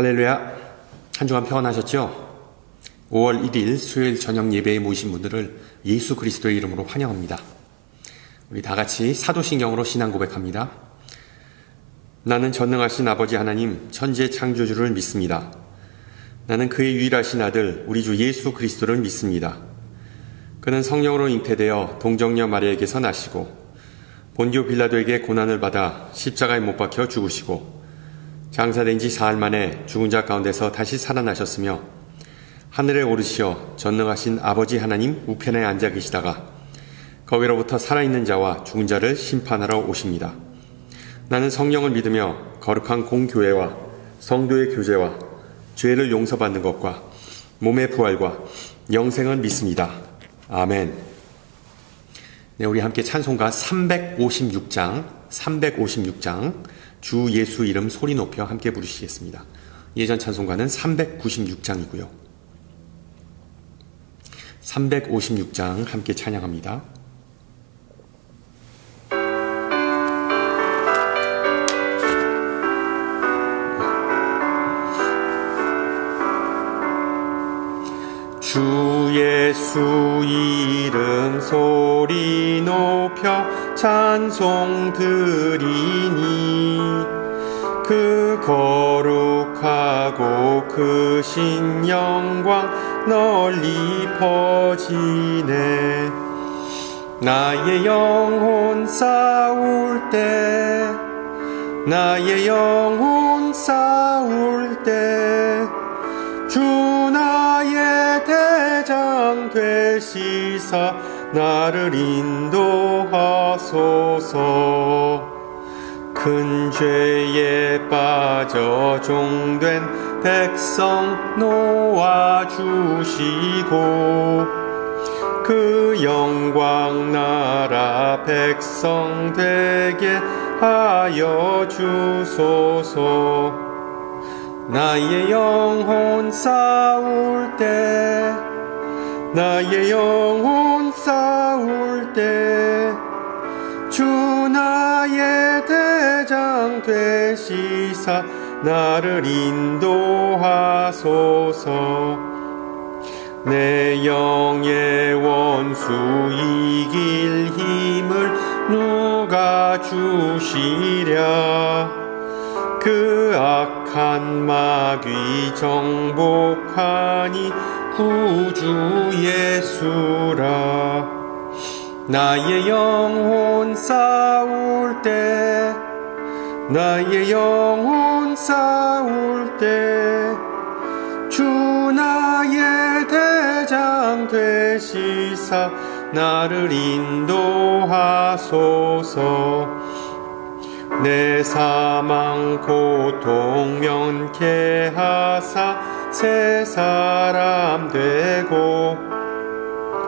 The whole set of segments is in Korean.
할렐루야. 한 주간 평안하셨죠? 5월 1일 수요일 저녁 예배에 모이신 분들을 예수 그리스도의 이름으로 환영합니다. 우리 다 같이 사도신경으로 신앙 고백합니다. 나는 전능하신 아버지 하나님 천지의 창조주를 믿습니다. 나는 그의 유일하신 아들 우리 주 예수 그리스도를 믿습니다. 그는 성령으로 잉태되어 동정녀 마리아에게서 나시고 본디오 빌라도에게 고난을 받아 십자가에 못 박혀 죽으시고 장사된 지 사흘 만에 죽은 자 가운데서 다시 살아나셨으며 하늘에 오르시어 전능하신 아버지 하나님 우편에 앉아 계시다가 거기로부터 살아있는 자와 죽은 자를 심판하러 오십니다. 나는 성령을 믿으며 거룩한 공교회와 성도의 교제와 죄를 용서받는 것과 몸의 부활과 영생을 믿습니다. 아멘. 네, 우리 함께 찬송가 356장 주 예수 이름 소리 높여 함께 부르시겠습니다. 예전 찬송가는 396장이고요. 356장 함께 찬양합니다. 주 예수 이름 소리 높여 찬송 드리니 그 거룩하고 크신 영광 널리 퍼지네. 나의 영혼 싸울 때 나의 영혼 싸울 때 주 나의 대장 되시사 나를 인도하소서. 큰 죄에 빠져 종된 백성 놓아주시고 그 영광 나라 백성 되게 하여 주소서. 나의 영혼 싸울 때 나의 영혼 싸울 때 주 나의 대장 되시사 나를 인도하소서. 내 영의 원수 이길 힘을 누가 주시랴. 그 악한 마귀 정복하니 구주 예수라. 나의 영혼 싸울 때 나의 영혼 싸울 때 주 나의 대장 되시사 나를 인도하소서. 내 사망 고통 면케 하사 새 사람 되고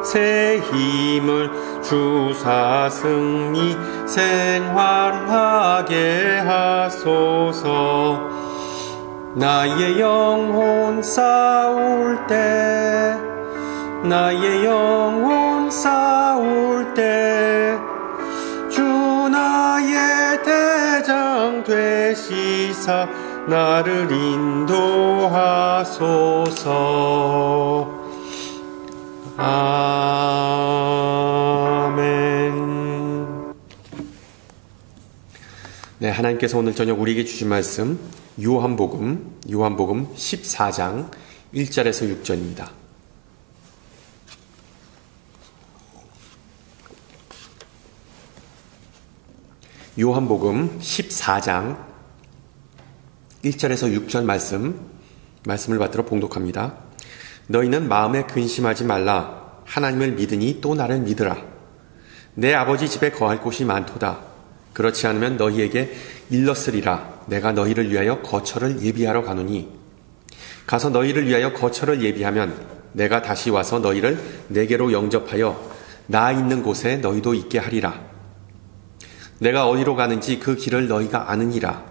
새 힘을 주사 승리 생활하게 하소서. 나의 영혼 싸울 때 나의 영혼 싸울 때 주 나의 대장 되시사 나를 인도하소서. 아멘. 네, 하나님께서 오늘 저녁 우리에게 주신 말씀 요한복음 14장 1절에서 6절입니다. 요한복음 14장 1절에서 6절 말씀을 받들어 봉독합니다. 너희는 마음에 근심하지 말라. 하나님을 믿으니 또 나를 믿으라. 내 아버지 집에 거할 곳이 많도다. 그렇지 않으면 너희에게 일렀으리라. 내가 너희를 위하여 거처를 예비하러 가노니 가서 너희를 위하여 거처를 예비하면 내가 다시 와서 너희를 내게로 영접하여 나 있는 곳에 너희도 있게 하리라. 내가 어디로 가는지 그 길을 너희가 아느니라.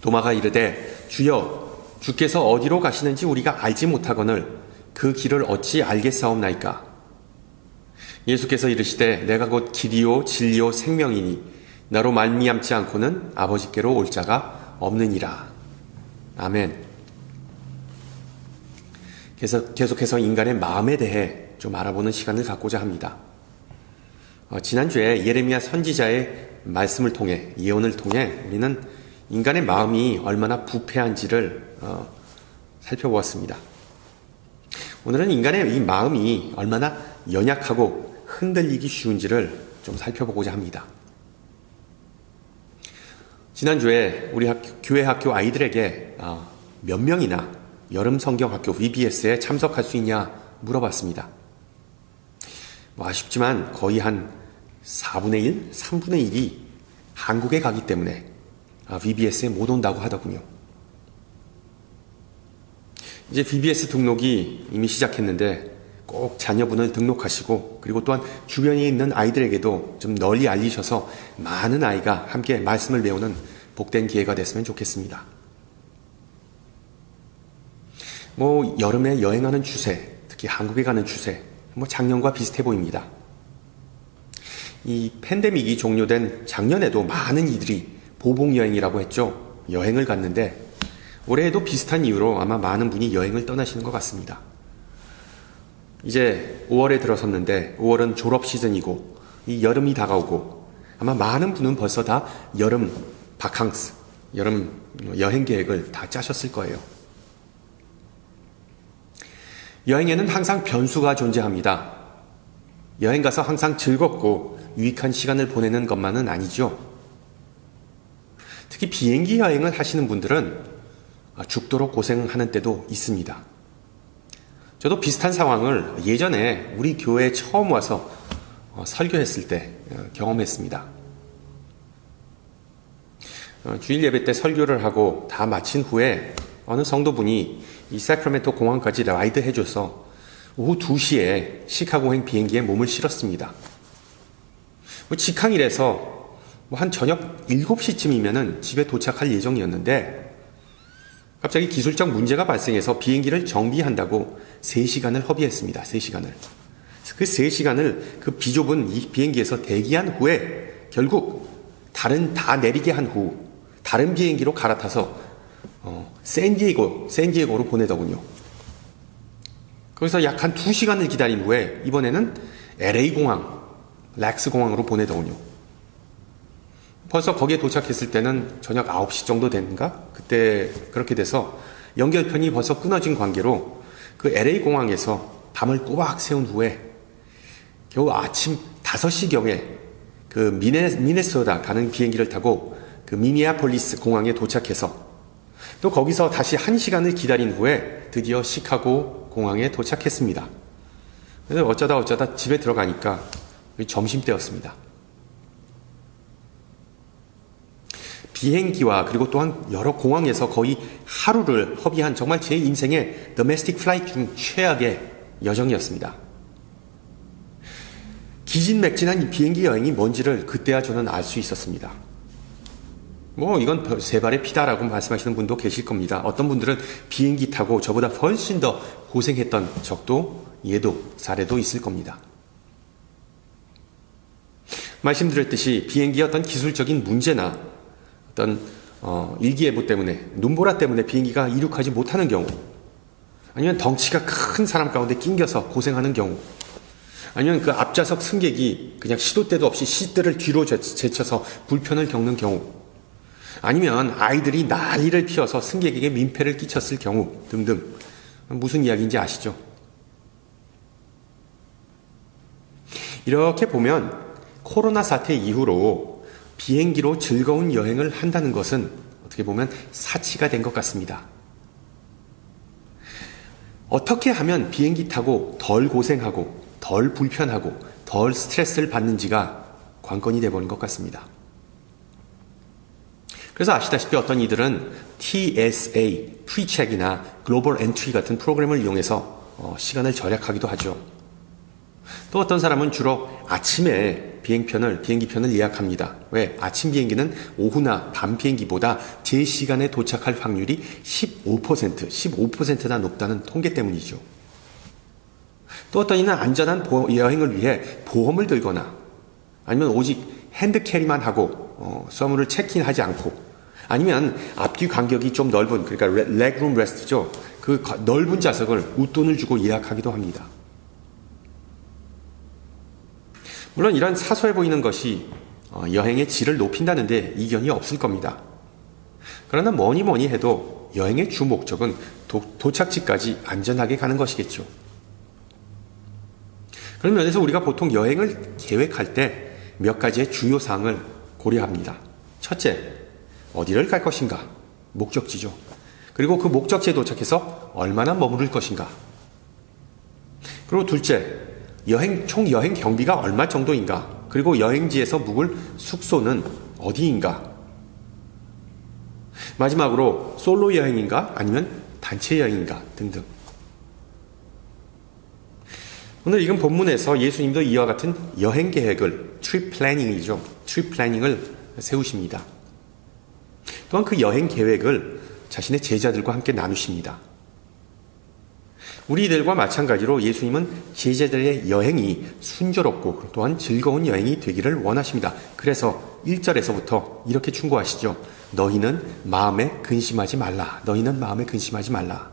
도마가 이르되 주여 주께서 어디로 가시는지 우리가 알지 못하거늘 그 길을 어찌 알겠사옵나이까. 예수께서 이르시되 내가 곧 길이요 진리요 생명이니 나로 말미암지 않고는 아버지께로 올 자가 없느니라. 아멘. 계속해서 인간의 마음에 대해 좀 알아보는 시간을 갖고자 합니다. 지난주에 예레미야 선지자의 말씀을 통해, 예언을 통해 우리는 인간의 마음이 얼마나 부패한지를 살펴보았습니다. 오늘은 인간의 이 마음이 얼마나 연약하고 흔들리기 쉬운지를 좀 살펴보고자 합니다. 지난주에 우리 교회 학교 아이들에게 몇 명이나 여름 성경학교 VBS에 참석할 수 있냐 물어봤습니다. 아쉽지만 거의 한 4분의 1, 3분의 1이 한국에 가기 때문에 VBS에 못 온다고 하더군요. 이제 VBS 등록이 이미 시작했는데 꼭 자녀분을 등록하시고, 그리고 또한 주변에 있는 아이들에게도 좀 널리 알리셔서 많은 아이가 함께 말씀을 배우는 복된 기회가 됐으면 좋겠습니다. 여름에 여행하는 추세, 특히 한국에 가는 추세, 작년과 비슷해 보입니다. 이 팬데믹이 종료된 작년에도 많은 이들이 보복여행이라고 했죠. 여행을 갔는데 올해에도 비슷한 이유로 아마 많은 분이 여행을 떠나시는 것 같습니다. 이제 5월에 들어섰는데 5월은 졸업 시즌이고 이 여름이 다가오고 아마 많은 분은 벌써 다 여름 바캉스, 여름 여행 계획을 다 짜셨을 거예요. 여행에는 항상 변수가 존재합니다. 여행 가서 항상 즐겁고 유익한 시간을 보내는 것만은 아니죠. 특히 비행기 여행을 하시는 분들은 죽도록 고생하는 때도 있습니다. 저도 비슷한 상황을 예전에 우리 교회에 처음 와서 설교했을 때 경험했습니다. 주일 예배 때 설교를 하고 다 마친 후에 어느 성도분이 이 사크라멘토 공항까지 라이드 해줘서 오후 2시에 시카고행 비행기에 몸을 실었습니다. 직항이라서 한 저녁 7시쯤이면 집에 도착할 예정이었는데 갑자기 기술적 문제가 발생해서 비행기를 정비한다고 3시간을 허비했습니다. 3시간을. 그 3시간을 그 비좁은 이 비행기에서 대기한 후에 결국 다 내리게 한 후 다른 비행기로 갈아타서 샌디에고로 보내더군요. 거기서 약 한 2시간을 기다린 후에 이번에는 LA 공항, 렉스 공항으로 보내더군요. 벌써 거기에 도착했을 때는 저녁 9시 정도 됐는가? 그때 그렇게 돼서 연결편이 벌써 끊어진 관계로 그 LA 공항에서 밤을 꼬박 새운 후에 겨우 아침 5시경에 그 미네소타 가는 비행기를 타고 그 미니애폴리스 공항에 도착해서 또 거기서 다시 1시간을 기다린 후에 드디어 시카고 공항에 도착했습니다. 그래서 어쩌다 집에 들어가니까 점심때였습니다. 비행기와 그리고 또한 여러 공항에서 거의 하루를 허비한 정말 제 인생의 도메스틱 플라이트 중 최악의 여정이었습니다. 기진맥진한 이 비행기 여행이 뭔지를 그때야 저는 알 수 있었습니다. 이건 세 발의 피다라고 말씀하시는 분도 계실 겁니다. 어떤 분들은 비행기 타고 저보다 훨씬 더 고생했던 적도 사례도 있을 겁니다. 말씀드렸듯이 비행기의 어떤 기술적인 문제나 어떤 일기예보 때문에, 눈보라 때문에 비행기가 이륙하지 못하는 경우, 아니면 덩치가 큰 사람 가운데 낑겨서 고생하는 경우, 아니면 그 앞좌석 승객이 그냥 시도 때도 없이 시트를 뒤로 제쳐서 불편을 겪는 경우, 아니면 아이들이 난리를 피워서 승객에게 민폐를 끼쳤을 경우 등등, 무슨 이야기인지 아시죠? 이렇게 보면 코로나 사태 이후로 비행기로 즐거운 여행을 한다는 것은 어떻게 보면 사치가 된 것 같습니다. 어떻게 하면 비행기 타고 덜 고생하고 덜 불편하고 덜 스트레스를 받는지가 관건이 되어버린 것 같습니다. 그래서 아시다시피 어떤 이들은 TSA, 프리체크이나 글로벌 엔트리 같은 프로그램을 이용해서 시간을 절약하기도 하죠. 또 어떤 사람은 주로 아침에 비행기편을 예약합니다. 왜? 아침 비행기는 오후나 밤 비행기보다 제 시간에 도착할 확률이 15%나 높다는 통계 때문이죠. 또 어떤 이는 안전한 여행을 위해 보험을 들거나 아니면 오직 핸드캐리만 하고 선물을 체크인하지 않고 아니면 앞뒤 간격이 좀 넓은, 그러니까 레그룸 레스트죠. 그 넓은 좌석을 웃돈을 주고 예약하기도 합니다. 물론 이런 사소해 보이는 것이 여행의 질을 높인다는데 이견이 없을 겁니다. 그러나 뭐니 해도 여행의 주 목적은 도착지까지 안전하게 가는 것이겠죠. 그런 면에서 우리가 보통 여행을 계획할 때 몇 가지의 주요 사항을 고려합니다. 첫째, 어디를 갈 것인가? 목적지죠. 그리고 그 목적지에 도착해서 얼마나 머무를 것인가? 그리고 둘째, 총 여행 경비가 얼마 정도인가? 그리고 여행지에서 묵을 숙소는 어디인가? 마지막으로 솔로 여행인가? 아니면 단체 여행인가? 등등. 오늘 읽은 본문에서 예수님도 이와 같은 여행 계획을, 트립 플래닝이죠. 트립 플래닝을 세우십니다. 또한 그 여행 계획을 자신의 제자들과 함께 나누십니다. 우리들과 마찬가지로 예수님은 제자들의 여행이 순조롭고 또한 즐거운 여행이 되기를 원하십니다. 그래서 1절에서부터 이렇게 충고하시죠. 너희는 마음에 근심하지 말라. 너희는 마음에 근심하지 말라.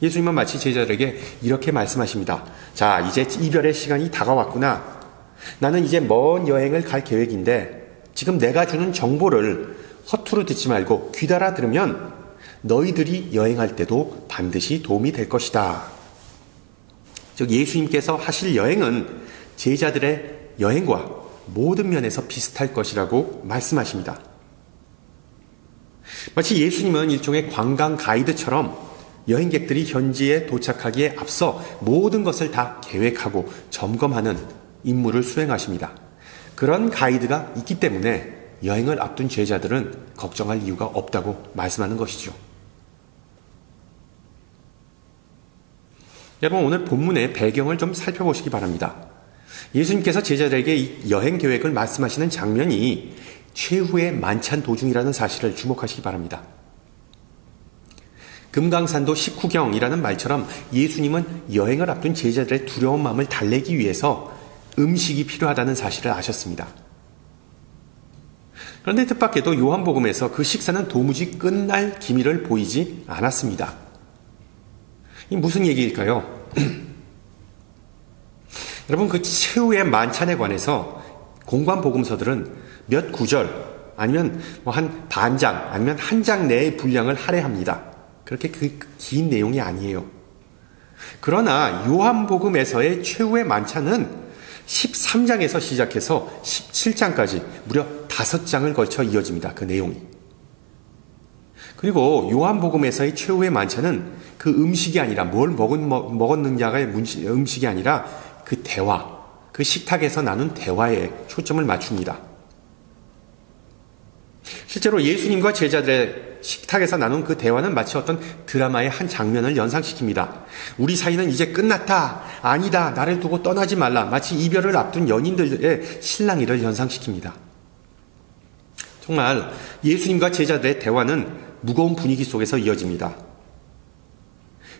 예수님은 마치 제자들에게 이렇게 말씀하십니다. 자, 이제 이별의 시간이 다가왔구나. 나는 이제 먼 여행을 갈 계획인데 지금 내가 주는 정보를 허투루 듣지 말고 귀달아 들으면 너희들이 여행할 때도 반드시 도움이 될 것이다. 즉 예수님께서 하실 여행은 제자들의 여행과 모든 면에서 비슷할 것이라고 말씀하십니다. 마치 예수님은 일종의 관광 가이드처럼 여행객들이 현지에 도착하기에 앞서 모든 것을 다 계획하고 점검하는 임무를 수행하십니다. 그런 가이드가 있기 때문에 여행을 앞둔 제자들은 걱정할 이유가 없다고 말씀하는 것이죠. 여러분, 오늘 본문의 배경을 좀 살펴보시기 바랍니다. 예수님께서 제자들에게 이 여행 계획을 말씀하시는 장면이 최후의 만찬 도중이라는 사실을 주목하시기 바랍니다. 금강산도 식후경이라는 말처럼 예수님은 여행을 앞둔 제자들의 두려운 마음을 달래기 위해서 음식이 필요하다는 사실을 아셨습니다. 그런데 뜻밖에도 요한복음에서 그 식사는 도무지 끝날 기미를 보이지 않았습니다. 이 무슨 얘기일까요? 여러분, 그 최후의 만찬에 관해서 공관 복음서들은 몇 구절 아니면 한 반장 아니면 한 장 내의 분량을 할애합니다. 그렇게 긴 내용이 아니에요. 그러나 요한복음에서의 최후의 만찬은 13장에서 시작해서 17장까지 무려 5장을 걸쳐 이어집니다. 그 내용이. 그리고 요한복음에서의 최후의 만찬은 그 음식이 아니라 뭘 먹었느냐의 음식이 아니라 그 대화, 그 식탁에서 나눈 대화에 초점을 맞춥니다. 실제로 예수님과 제자들의 식탁에서 나눈 그 대화는 마치 어떤 드라마의 한 장면을 연상시킵니다. 우리 사이는 이제 끝났다. 아니다. 나를 두고 떠나지 말라. 마치 이별을 앞둔 연인들의 실랑이를 연상시킵니다. 정말 예수님과 제자들의 대화는 무거운 분위기 속에서 이어집니다.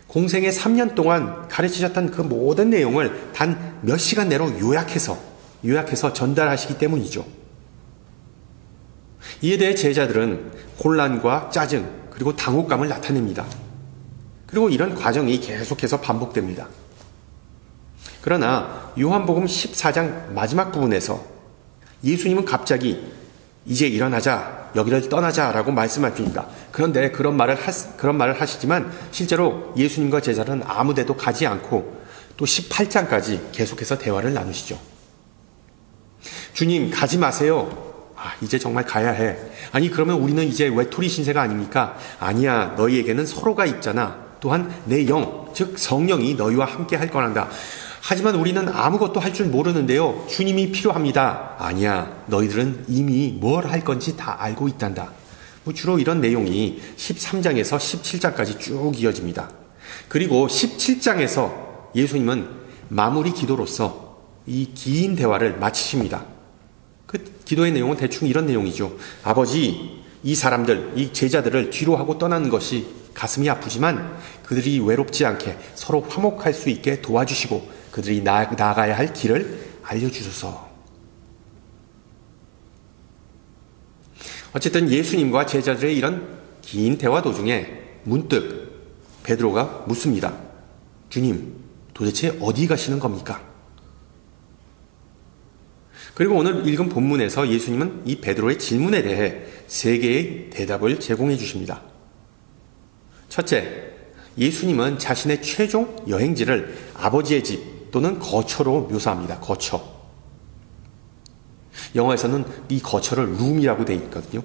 공생의 3년 동안 가르치셨던 그 모든 내용을 단 몇 시간 내로 요약해서 전달하시기 때문이죠. 이에 대해 제자들은 혼란과 짜증 그리고 당혹감을 나타냅니다. 그리고 이런 과정이 계속해서 반복됩니다. 그러나 요한복음 14장 마지막 부분에서 예수님은 갑자기 이제 일어나자, 여기를 떠나자라고 말씀하십니다. 그런데 그런 말을 하시지만 실제로 예수님과 제자는 아무 데도 가지 않고 또 18장까지 계속해서 대화를 나누시죠. 주님, 가지 마세요. 이제 정말 가야 해. 아니, 그러면 우리는 이제 외톨이 신세가 아닙니까? 아니야, 너희에게는 서로가 있잖아. 또한 내 영, 즉 성령이 너희와 함께 할 거란다. 하지만 우리는 아무것도 할 줄 모르는데요. 주님이 필요합니다. 아니야, 너희들은 이미 뭘 할 건지 다 알고 있단다. 주로 이런 내용이 13장에서 17장까지 쭉 이어집니다. 그리고 17장에서 예수님은 마무리 기도로서 이 긴 대화를 마치십니다. 그 기도의 내용은 대충 이런 내용이죠. 아버지, 이 사람들, 이 제자들을 뒤로 하고 떠나는 것이 가슴이 아프지만 그들이 외롭지 않게 서로 화목할 수 있게 도와주시고 그들이 나아가야 할 길을 알려주소서. 어쨌든 예수님과 제자들의 이런 긴 대화 도중에 문득 베드로가 묻습니다. 주님, 도대체 어디 가시는 겁니까? 그리고 오늘 읽은 본문에서 예수님은 이 베드로의 질문에 대해 세 개의 대답을 제공해 주십니다. 첫째, 예수님은 자신의 최종 여행지를 아버지의 집 또는 거처로 묘사합니다. 거처. 영어에서는 이 거처를 룸이라고 되어 있거든요.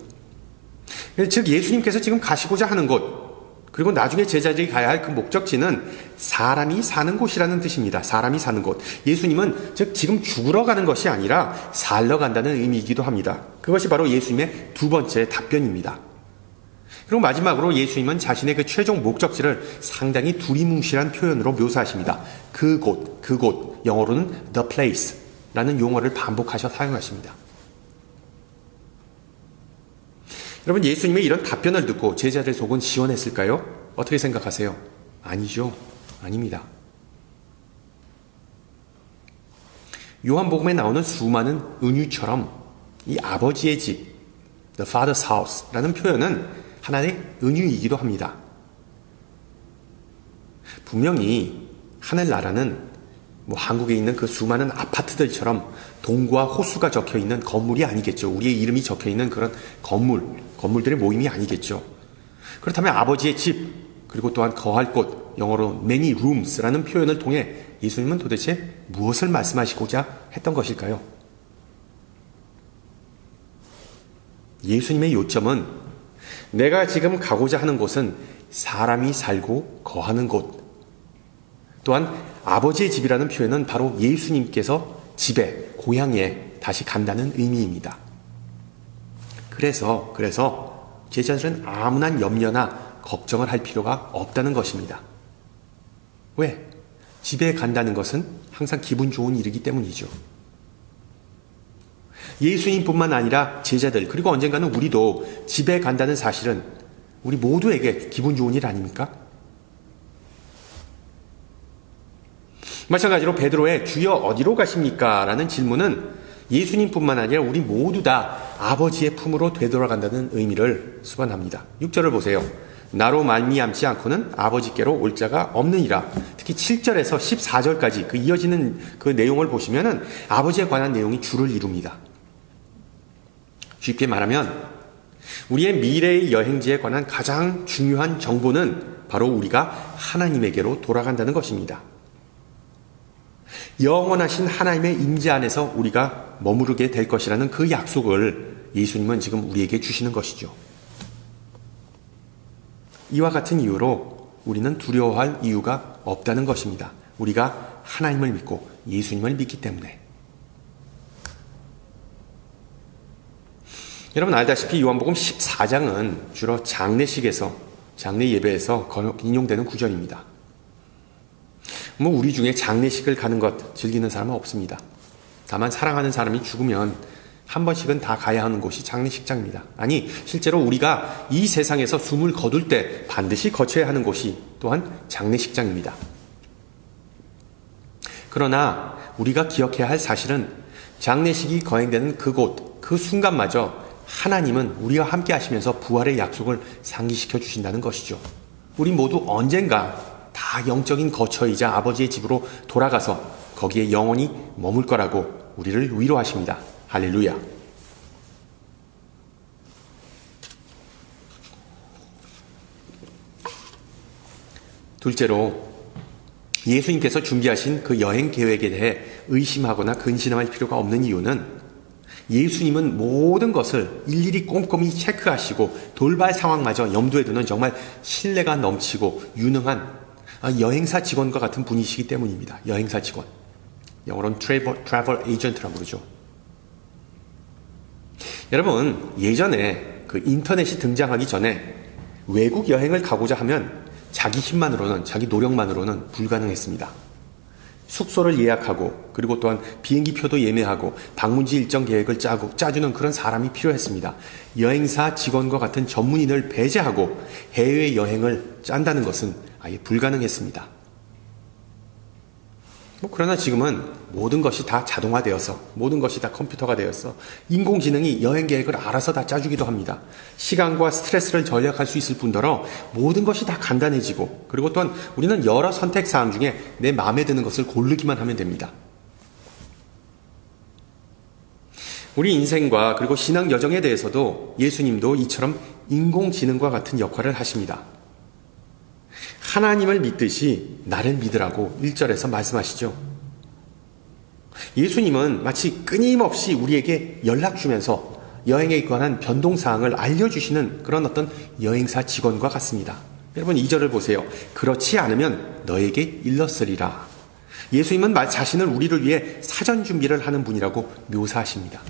즉 예수님께서 지금 가시고자 하는 곳, 그리고 나중에 제자들이 가야 할 그 목적지는 사람이 사는 곳이라는 뜻입니다. 사람이 사는 곳. 예수님은 즉 지금 죽으러 가는 것이 아니라 살러 간다는 의미이기도 합니다. 그것이 바로 예수님의 두 번째 답변입니다. 그리고 마지막으로 예수님은 자신의 그 최종 목적지를 상당히 두리뭉실한 표현으로 묘사하십니다. 그곳, 영어로는 the place 라는 용어를 반복하셔 사용하십니다. 여러분, 예수님의 이런 답변을 듣고 제자들 속은 시원했을까요? 어떻게 생각하세요? 아니죠. 아닙니다. 요한복음에 나오는 수많은 은유처럼 이 아버지의 집, the father's house 라는 표현은 하나의 은유이기도 합니다. 분명히 하늘나라는 한국에 있는 그 수많은 아파트들처럼 동과 호수가 적혀있는 건물이 아니겠죠. 우리의 이름이 적혀있는 그런 건물들의 모임이 아니겠죠. 그렇다면 아버지의 집, 그리고 또한 거할 곳, 영어로 many rooms라는 표현을 통해 예수님은 도대체 무엇을 말씀하시고자 했던 것일까요? 예수님의 요점은 내가 지금 가고자 하는 곳은 사람이 살고 거하는 곳, 또한 아버지의 집이라는 표현은 바로 예수님께서 집에, 고향에 다시 간다는 의미입니다. 그래서 제자들은 아무런 염려나 걱정을 할 필요가 없다는 것입니다. 왜? 집에 간다는 것은 항상 기분 좋은 일이기 때문이죠. 예수님뿐만 아니라 제자들, 그리고 언젠가는 우리도 집에 간다는 사실은 우리 모두에게 기분 좋은 일 아닙니까? 마찬가지로 베드로의 주여 어디로 가십니까? 라는 질문은 예수님뿐만 아니라 우리 모두 다 아버지의 품으로 되돌아간다는 의미를 수반합니다. 6절을 보세요. 나로 말미암지 않고는 아버지께로 올 자가 없느니라. 특히 7절에서 14절까지 그 이어지는 그 내용을 보시면은 아버지에 관한 내용이 주를 이룹니다. 쉽게 말하면 우리의 미래의 여행지에 관한 가장 중요한 정보는 바로 우리가 하나님에게로 돌아간다는 것입니다. 영원하신 하나님의 임재 안에서 우리가 머무르게 될 것이라는 그 약속을 예수님은 지금 우리에게 주시는 것이죠. 이와 같은 이유로 우리는 두려워할 이유가 없다는 것입니다. 우리가 하나님을 믿고 예수님을 믿기 때문에. 여러분 알다시피 요한복음 14장은 주로 장례 예배에서 인용되는 구절입니다. 우리 중에 장례식을 가는 것 즐기는 사람은 없습니다. 다만 사랑하는 사람이 죽으면 한 번씩은 다 가야 하는 곳이 장례식장입니다. 아니, 실제로 우리가 이 세상에서 숨을 거둘 때 반드시 거쳐야 하는 곳이 또한 장례식장입니다. 그러나 우리가 기억해야 할 사실은 장례식이 거행되는 그곳, 그 순간마저 하나님은 우리와 함께 하시면서 부활의 약속을 상기시켜 주신다는 것이죠. 우리 모두 언젠가 다 영적인 거처이자 아버지의 집으로 돌아가서 거기에 영원히 머물 거라고 우리를 위로하십니다. 할렐루야. 둘째로 예수님께서 준비하신 그 여행 계획에 대해 의심하거나 근심할 필요가 없는 이유는 예수님은 모든 것을 일일이 꼼꼼히 체크하시고 돌발 상황마저 염두에 두는 정말 신뢰가 넘치고 유능한 여행사 직원과 같은 분이시기 때문입니다. 여행사 직원. 영어로는 travel agent라고 그러죠. 여러분, 예전에 그 인터넷이 등장하기 전에 외국 여행을 가고자 하면 자기 힘만으로는, 자기 노력만으로는 불가능했습니다. 숙소를 예약하고, 그리고 또한 비행기표도 예매하고, 방문지 일정 계획을 짜주는 그런 사람이 필요했습니다. 여행사 직원과 같은 전문인을 배제하고 해외여행을 짠다는 것은 아예 불가능했습니다. 그러나 지금은 모든 것이 다 자동화되어서, 모든 것이 다 컴퓨터가 되어서 인공지능이 여행 계획을 알아서 다 짜주기도 합니다. 시간과 스트레스를 절약할 수 있을 뿐더러 모든 것이 다 간단해지고, 그리고 또한 우리는 여러 선택 사항 중에 내 마음에 드는 것을 고르기만 하면 됩니다. 우리 인생과 그리고 신앙 여정에 대해서도 예수님도 이처럼 인공지능과 같은 역할을 하십니다. 하나님을 믿듯이 나를 믿으라고 1절에서 말씀하시죠. 예수님은 마치 끊임없이 우리에게 연락 주면서 여행에 관한 변동사항을 알려주시는 그런 어떤 여행사 직원과 같습니다. 여러분 2절을 보세요. 그렇지 않으면 너에게 일렀으리라. 예수님은 자신을 우리를 위해 사전 준비를 하는 분이라고 묘사하십니다.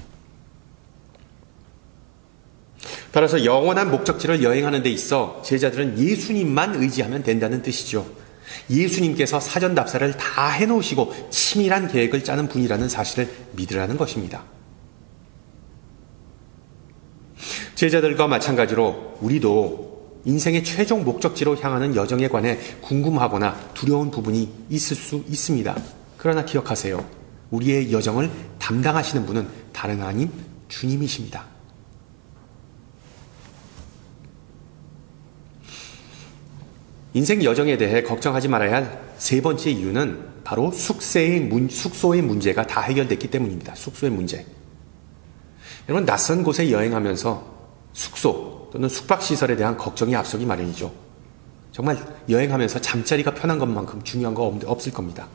따라서 영원한 목적지를 여행하는 데 있어 제자들은 예수님만 의지하면 된다는 뜻이죠. 예수님께서 사전 답사를 다 해놓으시고 치밀한 계획을 짜는 분이라는 사실을 믿으라는 것입니다. 제자들과 마찬가지로 우리도 인생의 최종 목적지로 향하는 여정에 관해 궁금하거나 두려운 부분이 있을 수 있습니다. 그러나 기억하세요. 우리의 여정을 담당하시는 분은 다른 아닌 주님이십니다. 인생 여정에 대해 걱정하지 말아야 할 세 번째 이유는 바로 숙소의 문제가 다 해결됐기 때문입니다. 숙소의 문제. 여러분, 낯선 곳에 여행하면서 숙소 또는 숙박시설에 대한 걱정이 앞서기 마련이죠. 정말 여행하면서 잠자리가 편한 것만큼 중요한 거 없을 겁니다.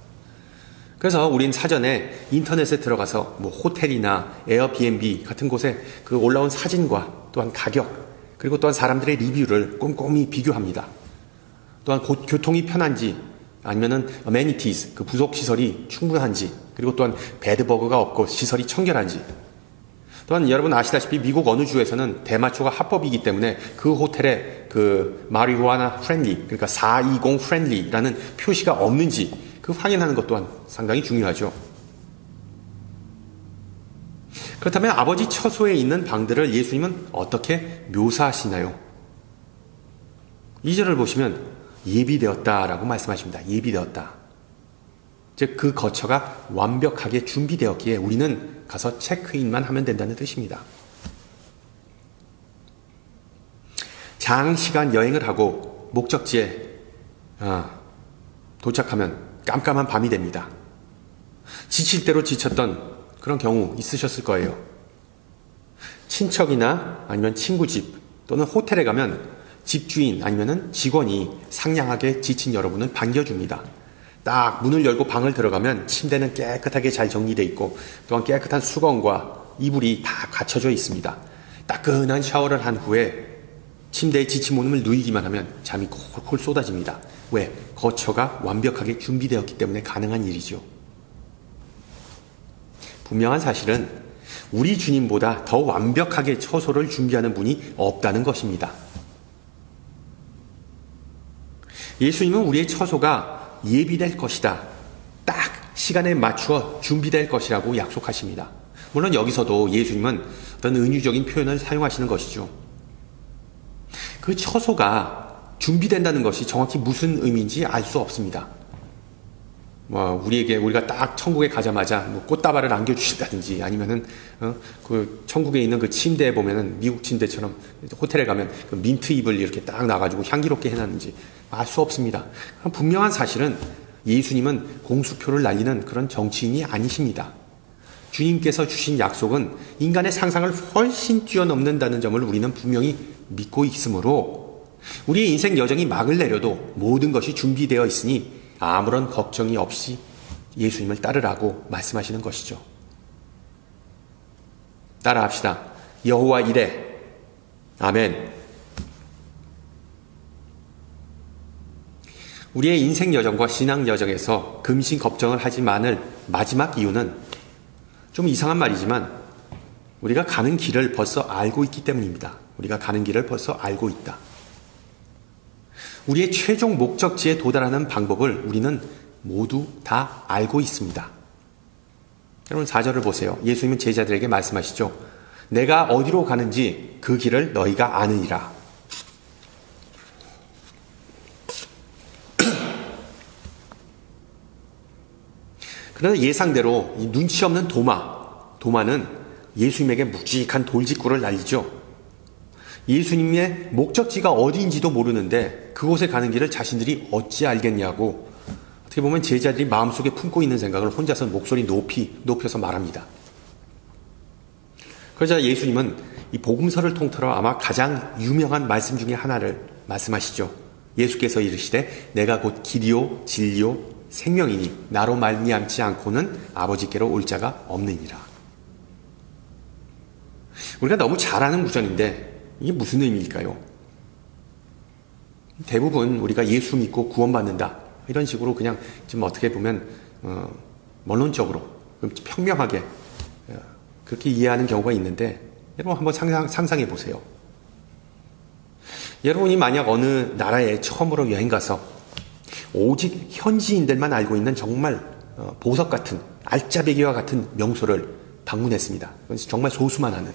그래서 우린 사전에 인터넷에 들어가서 호텔이나 에어비앤비 같은 곳에 그 올라온 사진과 또한 가격, 그리고 또한 사람들의 리뷰를 꼼꼼히 비교합니다. 또한 교통이 편한지, 아니면은 어메니티즈, 그 부속 시설이 충분한지, 그리고 또한 배드버그가 없고 시설이 청결한지. 또한 여러분 아시다시피 미국 어느 주에서는 대마초가 합법이기 때문에 그 호텔에 그 마리후아나 프렌리, 그러니까 420 프렌리라는 표시가 없는지 그 확인하는 것 또한 상당히 중요하죠. 그렇다면 아버지 처소에 있는 방들을 예수님은 어떻게 묘사하시나요? 2절을 보시면 예비되었다라고 말씀하십니다. 예비되었다. 즉 그 거처가 완벽하게 준비되었기에 우리는 가서 체크인만 하면 된다는 뜻입니다. 장시간 여행을 하고 목적지에 도착하면 깜깜한 밤이 됩니다. 지칠 대로 지쳤던 그런 경우 있으셨을 거예요. 친척이나 아니면 친구 집 또는 호텔에 가면 집주인 아니면 직원이 상냥하게 지친 여러분을 반겨줍니다. 딱 문을 열고 방을 들어가면 침대는 깨끗하게 잘 정리되어 있고 또한 깨끗한 수건과 이불이 다 갖춰져 있습니다. 따끈한 샤워를 한 후에 침대에 지친 몸을 누이기만 하면 잠이 콜콜 쏟아집니다. 왜? 거처가 완벽하게 준비되었기 때문에 가능한 일이죠. 분명한 사실은 우리 주님보다 더 완벽하게 처소를 준비하는 분이 없다는 것입니다. 예수님은 우리의 처소가 예비될 것이다. 딱 시간에 맞추어 준비될 것이라고 약속하십니다. 물론 여기서도 예수님은 어떤 은유적인 표현을 사용하시는 것이죠. 그 처소가 준비된다는 것이 정확히 무슨 의미인지 알 수 없습니다. 우리가 딱 천국에 가자마자 꽃다발을 안겨주신다든지 아니면은 그 천국에 있는 그 침대에 보면은 미국 침대처럼 호텔에 가면 그 민트 잎을 이렇게 딱 놔가지고 향기롭게 해놨는지 알 수 없습니다. 분명한 사실은 예수님은 공수표를 날리는 그런 정치인이 아니십니다. 주님께서 주신 약속은 인간의 상상을 훨씬 뛰어넘는다는 점을 우리는 분명히 믿고 있으므로 우리의 인생 여정이 막을 내려도 모든 것이 준비되어 있으니 아무런 걱정이 없이 예수님을 따르라고 말씀하시는 것이죠. 따라합시다. 여호와 이레. 아멘. 우리의 인생 여정과 신앙 여정에서 근심 걱정을 하지 않을 마지막 이유는 좀 이상한 말이지만 우리가 가는 길을 벌써 알고 있기 때문입니다. 우리가 가는 길을 벌써 알고 있다. 우리의 최종 목적지에 도달하는 방법을 우리는 모두 다 알고 있습니다. 여러분 4절을 보세요. 예수님은 제자들에게 말씀하시죠. 내가 어디로 가는지 그 길을 너희가 아느니라. 그러나 예상대로 이 눈치 없는 도마는 예수님에게 묵직한 돌직구를 날리죠. 예수님의 목적지가 어디인지도 모르는데 그곳에 가는 길을 자신들이 어찌 알겠냐고, 어떻게 보면 제자들이 마음속에 품고 있는 생각을 혼자서 목소리 높여서 말합니다. 그러자 예수님은 이 복음서를 통틀어 아마 가장 유명한 말씀 중에 하나를 말씀하시죠. 예수께서 이르시되 내가 곧 길이요 진리요 생명이니 나로 말미암지 않고는 아버지께로 올 자가 없느니라. 우리가 너무 잘 아는 구절인데 이게 무슨 의미일까요? 대부분 우리가 예수 믿고 구원받는다 이런 식으로 그냥 좀 어떻게 보면 원론적으로 평명하게 그렇게 이해하는 경우가 있는데, 여러분 한번 상상해 보세요. 여러분이 만약 어느 나라에 처음으로 여행 가서 오직 현지인들만 알고 있는 정말 보석 같은 알짜배기와 같은 명소를 방문했습니다. 정말 소수만 아는.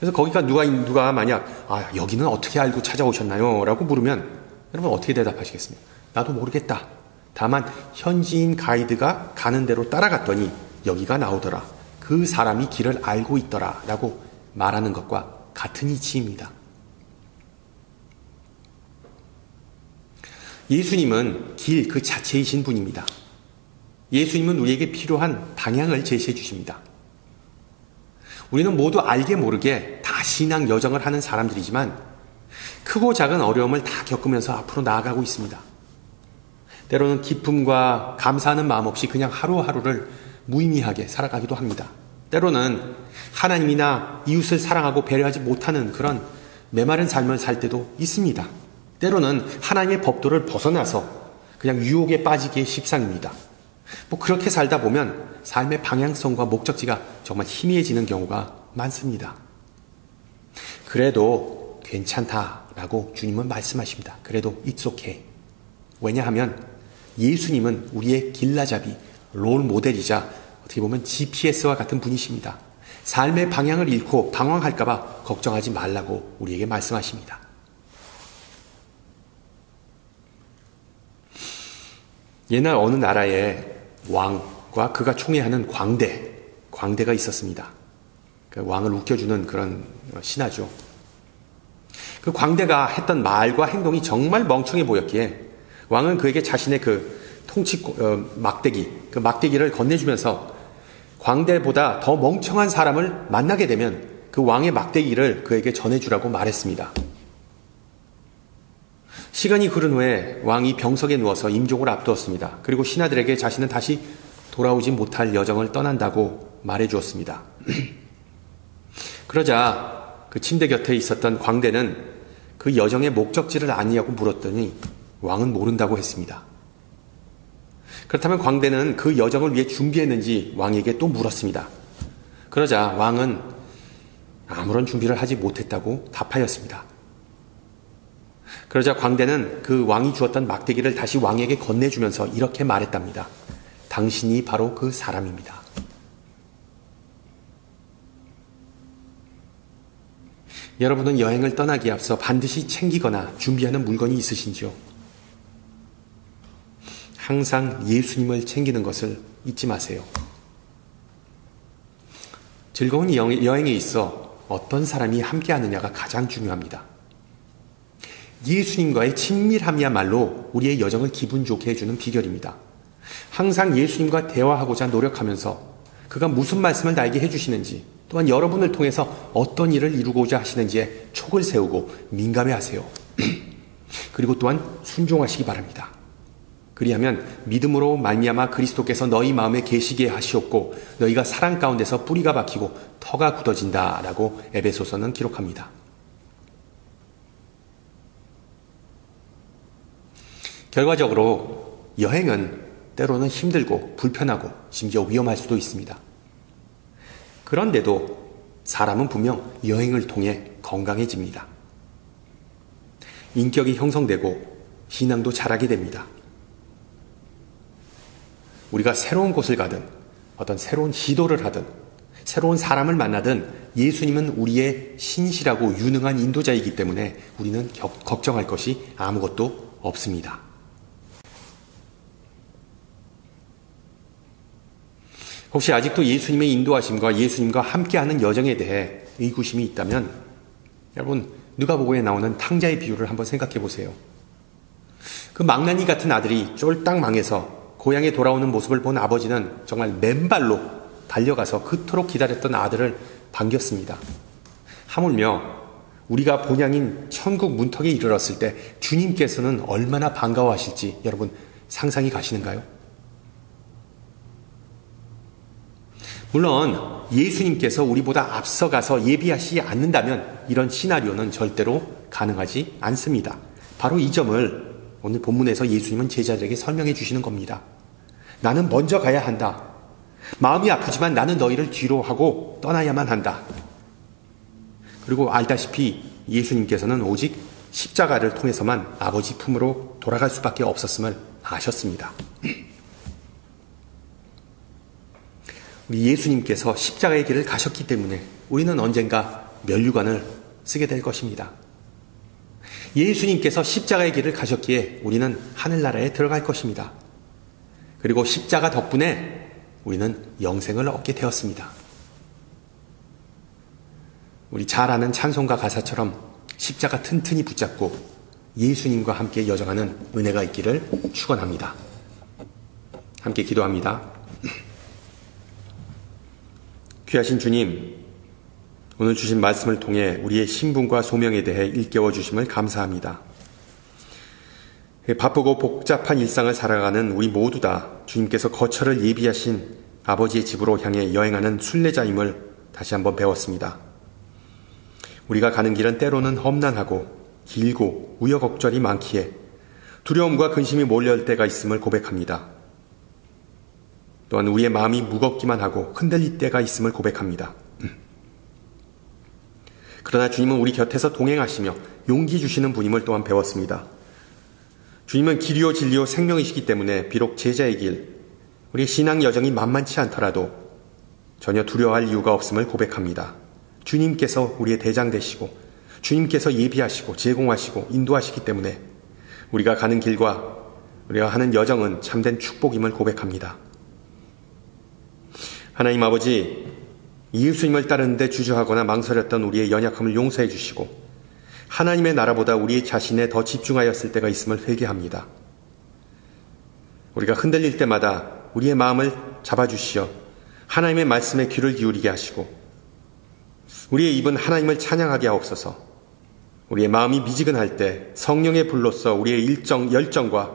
그래서 거기가 누가 만약 여기는 어떻게 알고 찾아오셨나요? 라고 물으면 여러분 어떻게 대답하시겠습니까? 나도 모르겠다. 다만 현지인 가이드가 가는 대로 따라갔더니 여기가 나오더라. 그 사람이 길을 알고 있더라 라고 말하는 것과 같은 이치입니다. 예수님은 길 그 자체이신 분입니다. 예수님은 우리에게 필요한 방향을 제시해 주십니다. 우리는 모두 알게 모르게 다 신앙 여정을 하는 사람들이지만 크고 작은 어려움을 다 겪으면서 앞으로 나아가고 있습니다. 때로는 기쁨과 감사하는 마음 없이 그냥 하루하루를 무의미하게 살아가기도 합니다. 때로는 하나님이나 이웃을 사랑하고 배려하지 못하는 그런 메마른 삶을 살 때도 있습니다. 때로는 하나님의 법도를 벗어나서 그냥 유혹에 빠지기에 십상입니다. 그렇게 살다 보면 삶의 방향성과 목적지가 정말 희미해지는 경우가 많습니다. 그래도 괜찮다라고 주님은 말씀하십니다. 그래도 it's okay. 왜냐하면 예수님은 우리의 길라잡이, 롤 모델이자 어떻게 보면 GPS와 같은 분이십니다. 삶의 방향을 잃고 방황할까봐 걱정하지 말라고 우리에게 말씀하십니다. 옛날 어느 나라에 왕과 그가 총애하는 광대가 있었습니다. 그 왕을 웃겨주는 그런 신하죠. 그 광대가 했던 말과 행동이 정말 멍청해 보였기에 왕은 그에게 자신의 그 막대기를 건네주면서 광대보다 더 멍청한 사람을 만나게 되면 그 왕의 막대기를 그에게 전해주라고 말했습니다. 시간이 흐른 후에 왕이 병석에 누워서 임종을 앞두었습니다. 그리고 신하들에게 자신은 다시 돌아오지 못할 여정을 떠난다고 말해주었습니다. 그러자 그 침대 곁에 있었던 광대는 그 여정의 목적지를 아니냐고 물었더니 왕은 모른다고 했습니다. 그렇다면 광대는 그 여정을 위해 준비했는지 왕에게 또 물었습니다. 그러자 왕은 아무런 준비를 하지 못했다고 답하였습니다. 그러자 광대는 그 왕이 주었던 막대기를 다시 왕에게 건네주면서 이렇게 말했답니다. 당신이 바로 그 사람입니다. 여러분은 여행을 떠나기에 앞서 반드시 챙기거나 준비하는 물건이 있으신지요? 항상 예수님을 챙기는 것을 잊지 마세요. 즐거운 여행에 있어 어떤 사람이 함께하느냐가 가장 중요합니다. 예수님과의 친밀함이야말로 우리의 여정을 기분 좋게 해주는 비결입니다. 항상 예수님과 대화하고자 노력하면서 그가 무슨 말씀을 나에게 해주시는지, 또한 여러분을 통해서 어떤 일을 이루고자 하시는지에 촉을 세우고 민감해하세요. 그리고 또한 순종하시기 바랍니다. 그리하면 믿음으로 말미암아 그리스도께서 너희 마음에 계시게 하시옵고 너희가 사랑 가운데서 뿌리가 박히고 터가 굳어진다라고 에베소서는 기록합니다. 결과적으로 여행은 때로는 힘들고 불편하고 심지어 위험할 수도 있습니다. 그런데도 사람은 분명 여행을 통해 건강해집니다. 인격이 형성되고 신앙도 자라게 됩니다. 우리가 새로운 곳을 가든 어떤 새로운 시도를 하든 새로운 사람을 만나든 예수님은 우리의 신실하고 유능한 인도자이기 때문에 우리는 걱정할 것이 아무것도 없습니다. 혹시 아직도 예수님의 인도하심과 예수님과 함께하는 여정에 대해 의구심이 있다면 여러분 누가복음에 나오는 탕자의 비유를 한번 생각해 보세요. 그 망나니 같은 아들이 쫄딱 망해서 고향에 돌아오는 모습을 본 아버지는 정말 맨발로 달려가서 그토록 기다렸던 아들을 반겼습니다. 하물며 우리가 본향인 천국 문턱에 이르렀을 때 주님께서는 얼마나 반가워하실지 여러분 상상이 가시는가요? 물론 예수님께서 우리보다 앞서가서 예비하시지 않는다면 이런 시나리오는 절대로 가능하지 않습니다. 바로 이 점을 오늘 본문에서 예수님은 제자들에게 설명해 주시는 겁니다. 나는 먼저 가야 한다. 마음이 아프지만 나는 너희를 뒤로 하고 떠나야만 한다. 그리고 알다시피 예수님께서는 오직 십자가를 통해서만 아버지 품으로 돌아갈 수밖에 없었음을 아셨습니다. 우리 예수님께서 십자가의 길을 가셨기 때문에 우리는 언젠가 면류관을 쓰게 될 것입니다. 예수님께서 십자가의 길을 가셨기에 우리는 하늘나라에 들어갈 것입니다. 그리고 십자가 덕분에 우리는 영생을 얻게 되었습니다. 우리 잘 아는 찬송가 가사처럼 십자가 튼튼히 붙잡고 예수님과 함께 여정하는 은혜가 있기를 축원합니다. 함께 기도합니다. 귀하신 주님, 오늘 주신 말씀을 통해 우리의 신분과 소명에 대해 일깨워 주심을 감사합니다. 바쁘고 복잡한 일상을 살아가는 우리 모두 다 주님께서 거처를 예비하신 아버지의 집으로 향해 여행하는 순례자임을 다시 한번 배웠습니다. 우리가 가는 길은 때로는 험난하고 길고 우여곡절이 많기에 두려움과 근심이 몰려올 때가 있음을 고백합니다. 또한 우리의 마음이 무겁기만 하고 흔들릴 때가 있음을 고백합니다. 그러나 주님은 우리 곁에서 동행하시며 용기 주시는 분임을 또한 배웠습니다. 주님은 길이요 진리요 생명이시기 때문에 비록 제자의 길, 우리의 신앙 여정이 만만치 않더라도 전혀 두려워할 이유가 없음을 고백합니다. 주님께서 우리의 대장 되시고 주님께서 예비하시고 제공하시고 인도하시기 때문에 우리가 가는 길과 우리가 하는 여정은 참된 축복임을 고백합니다. 하나님 아버지, 예수님을 따르는데 주저하거나 망설였던 우리의 연약함을 용서해 주시고 하나님의 나라보다 우리 자신에 더 집중하였을 때가 있음을 회개합니다. 우리가 흔들릴 때마다 우리의 마음을 잡아주시어 하나님의 말씀에 귀를 기울이게 하시고 우리의 입은 하나님을 찬양하게 하옵소서. 우리의 마음이 미지근할 때 성령의 불로써 우리의 열정과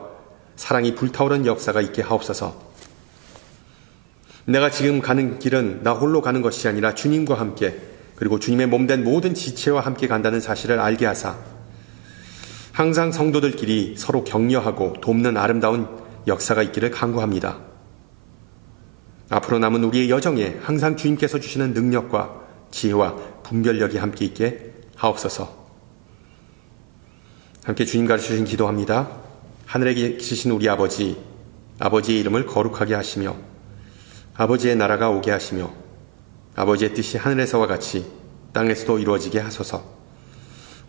사랑이 불타오른 역사가 있게 하옵소서. 내가 지금 가는 길은 나 홀로 가는 것이 아니라 주님과 함께 그리고 주님의 몸된 모든 지체와 함께 간다는 사실을 알게 하사 항상 성도들끼리 서로 격려하고 돕는 아름다운 역사가 있기를 간구합니다. 앞으로 남은 우리의 여정에 항상 주님께서 주시는 능력과 지혜와 분별력이 함께 있게 하옵소서. 함께 주님 가르쳐주신 기도합니다. 하늘에 계시신 우리 아버지, 아버지의 이름을 거룩하게 하시며 아버지의 나라가 오게 하시며 아버지의 뜻이 하늘에서와 같이 땅에서도 이루어지게 하소서.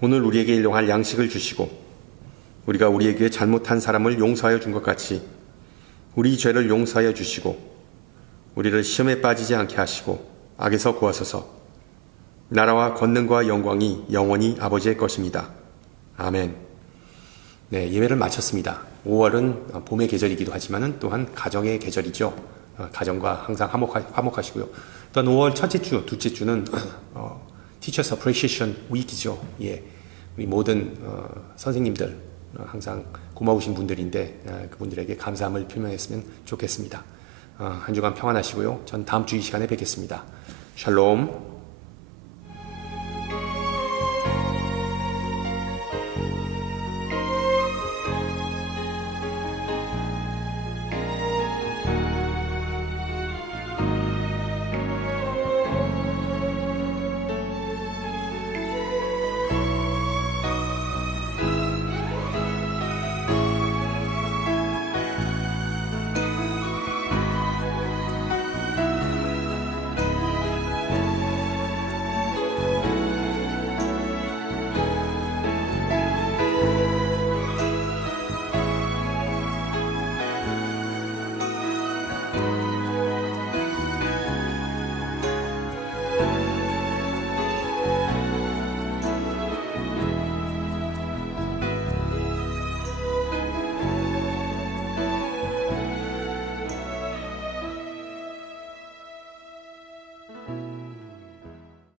오늘 우리에게 일용할 양식을 주시고 우리가 우리에게 잘못한 사람을 용서하여 준 것 같이 우리 죄를 용서하여 주시고 우리를 시험에 빠지지 않게 하시고 악에서 구하소서. 나라와 권능과 영광이 영원히 아버지의 것입니다. 아멘. 네, 예배를 마쳤습니다. 5월은 봄의 계절이기도 하지만 또한 가정의 계절이죠. 가정과 항상 화목하시고요. 또한 5월 첫째 주, 둘째 주는 Teachers Appreciation Week이죠. 예, 우리 모든 선생님들 항상 고마우신 분들인데 그분들에게 감사함을 표명했으면 좋겠습니다. 한 주간 평안하시고요. 전 다음 주 이 시간에 뵙겠습니다. 샬롬.